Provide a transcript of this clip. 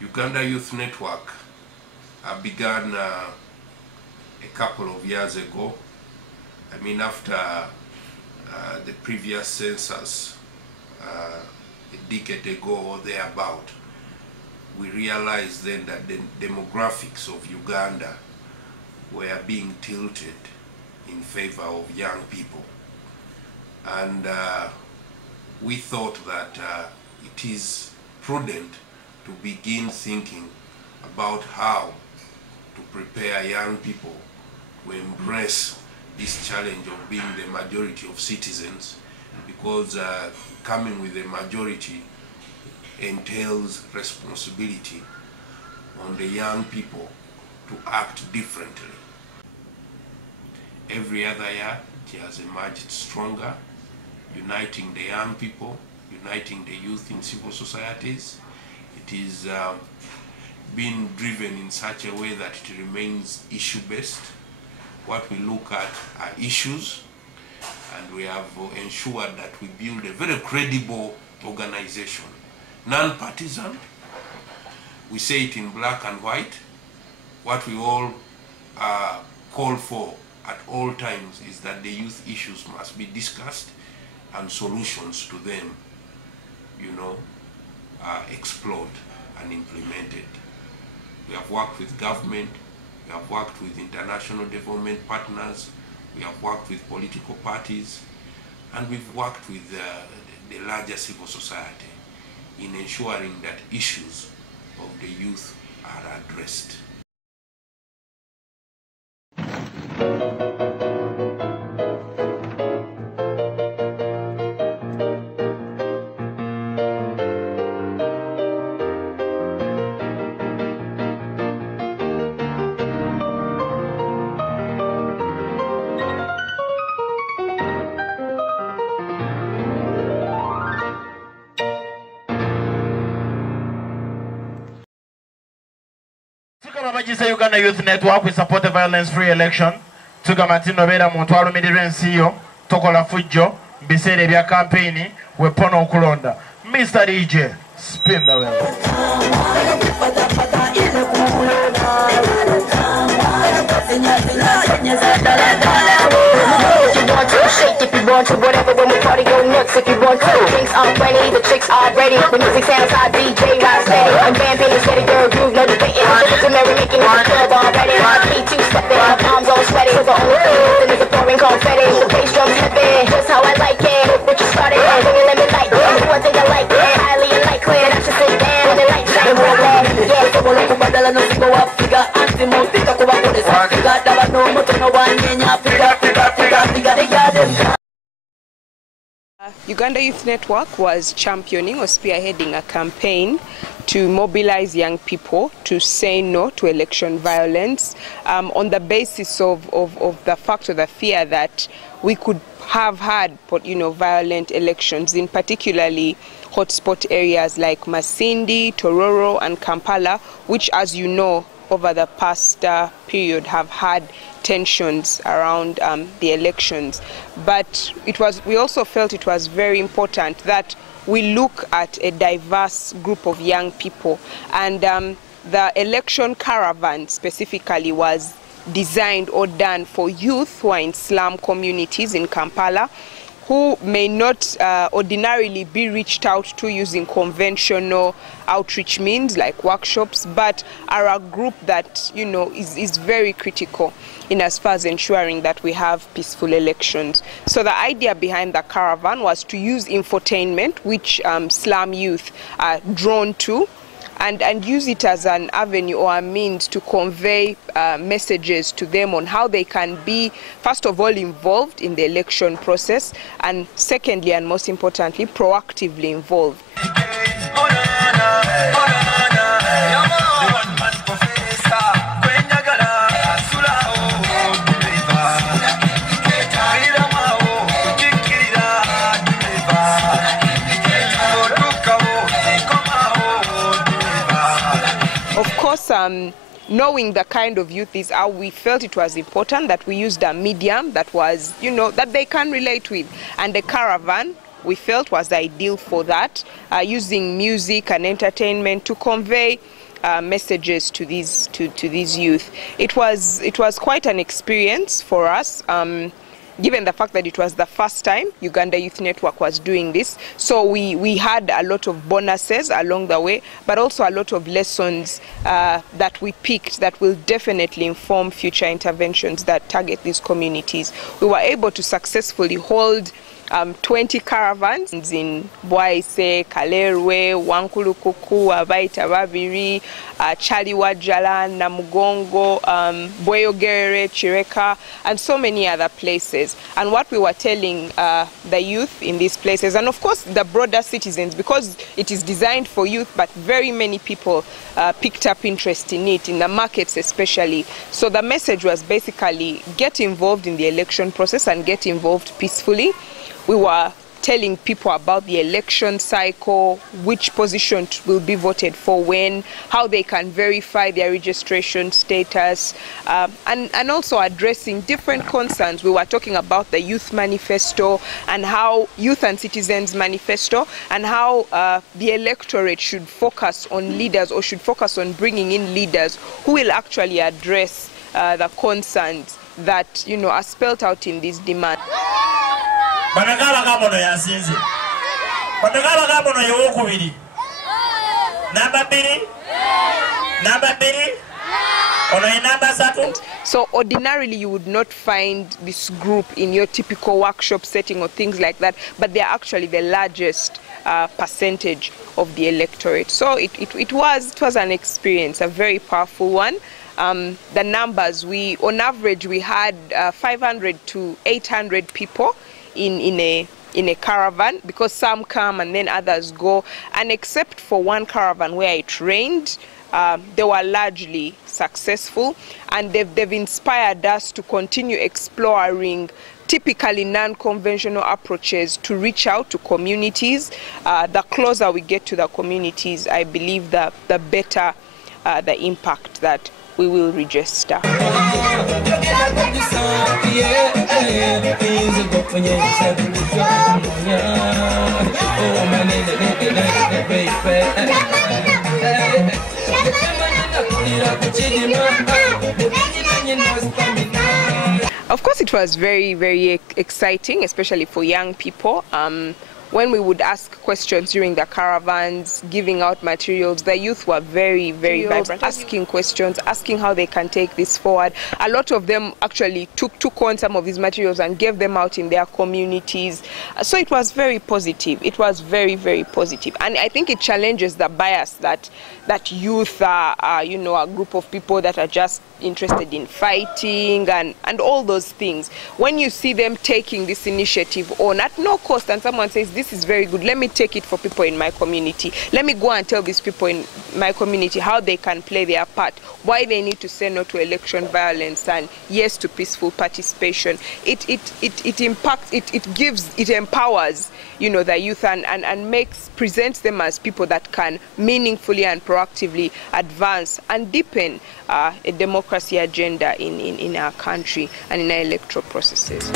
Uganda Youth Network began a couple of years ago. I mean, after the previous census, a decade ago or thereabout, we realized then that the demographics of Uganda were being tilted in favor of young people. And we thought that it is prudent to begin thinking about how to prepare young people to embrace this challenge of being the majority of citizens, because coming with a majority entails responsibility on the young people to act differently. Every other year it has emerged stronger, uniting the young people, uniting the youth in civil societies. It is being driven in such a way that it remains issue-based. What we look at are issues, and we have ensured that we build a very credible organization, non-partisan. We say it in black and white. What we all call for at all times is that the youth issues must be discussed and solutions to them, explored and implemented. We have worked with government, we have worked with international development partners, we have worked with political parties, and we've worked with the larger civil society in ensuring that issues of the youth are addressed. Uganda Youth Network, we support a violence-free election. Tugamatino bera muntu alumirira ensi yo tokola fujjo biseera ebya campaign wepona okulonda. Mr. DJ, spin the wheel. Shake if you want to, whatever, when we party go nuts if you want to. Drinks are plenty, the chicks are ready. The music sounds hot, DJ ride steady. I'm vamping and steady, girl groove, no debating. Shit to Mary making the club already. Me two stepping, my palms all sweaty. Cause the only thing missing is the pouring confetti. The bass drums heavy, just how I like it. What you started, singing let me like it. I think I like it, highly unlikely. I should sit down when the lights shine more red. Yeah, so we'll look about the no go up. Figure antimo, pick up about this. Figure that no motor, no one, figure. Uganda Youth Network was championing or spearheading a campaign to mobilize young people to say no to election violence on the basis of the fact or the fear that we could have had violent elections in particularly hotspot areas like Masindi, Tororo and Kampala, which, as you know, over the past period have had tensions around the elections. But we also felt it was very important that we look at a diverse group of young people, and the election caravan specifically was designed or done for youth who are in slum communities in Kampala, who may not ordinarily be reached out to using conventional outreach means like workshops, but are a group that is very critical in as far as ensuring that we have peaceful elections. So the idea behind the caravan was to use infotainment, which slum youth are drawn to, and use it as an avenue or a means to convey messages to them on how they can be, first of all, involved in the election process, and secondly, and most importantly, proactively involved. Of course, knowing the kind of youth is how we felt it was important that we used a medium that was, that they can relate with. And the caravan, we felt, was ideal for that, using music and entertainment to convey messages to these youth. It was quite an experience for us. Given the fact that it was the first time Uganda Youth Network was doing this. So we had a lot of bonuses along the way, but also a lot of lessons that we picked that will definitely inform future interventions that target these communities. We were able to successfully hold 20 caravans in Bwaise, Kalerwe, Wankulukuku, Abaita Babiri, Chaliwajala, Namugongo, Bweyogerere, Chireka, and so many other places. And what we were telling the youth in these places, and of course the broader citizens, because it is designed for youth, but very many people picked up interest in it, in the markets especially. So the message was basically get involved in the election process and get involved peacefully. We were telling people about the election cycle, which position will be voted for when, how they can verify their registration status, and also addressing different concerns. We were talking about the Youth Manifesto and how Youth and Citizens Manifesto, and how the electorate should focus on leaders, or should focus on bringing in leaders who will actually address the concerns that, you know, are spelled out in this demand. Banagala gamono yasinze. Banagala gamono yokubiri. Number 3. Ono number 3. So ordinarily you would not find this group in your typical workshop setting or things like that, but they are actually the largest percentage of the electorate. So it was an experience, a very powerful one. The numbers, on average we had 500 to 800 people in a caravan, because some come and then others go, and except for one caravan where it rained, they were largely successful, and they've inspired us to continue exploring typically non-conventional approaches to reach out to communities. The closer we get to the communities, I believe the better the impact that we will register. Of course, it was very, very exciting, especially for young people. When we would ask questions during the caravans, giving out materials, the youth were very, very vibrant, asking questions, asking how they can take this forward. A lot of them actually took on some of these materials and gave them out in their communities. So it was very positive. It was very, very positive. And I think it challenges the bias that youth are, you know, a group of people that are just interested in fighting and all those things. When you see them taking this initiative on at no cost, and someone says, this is very good, let me take it for people in my community. Let me go and tell these people in my community how they can play their part, why they need to say no to election violence and yes to peaceful participation. It empowers, you know, the youth and presents them as people that can meaningfully and proactively advance and deepen a democracy agenda in our country and in our electoral processes.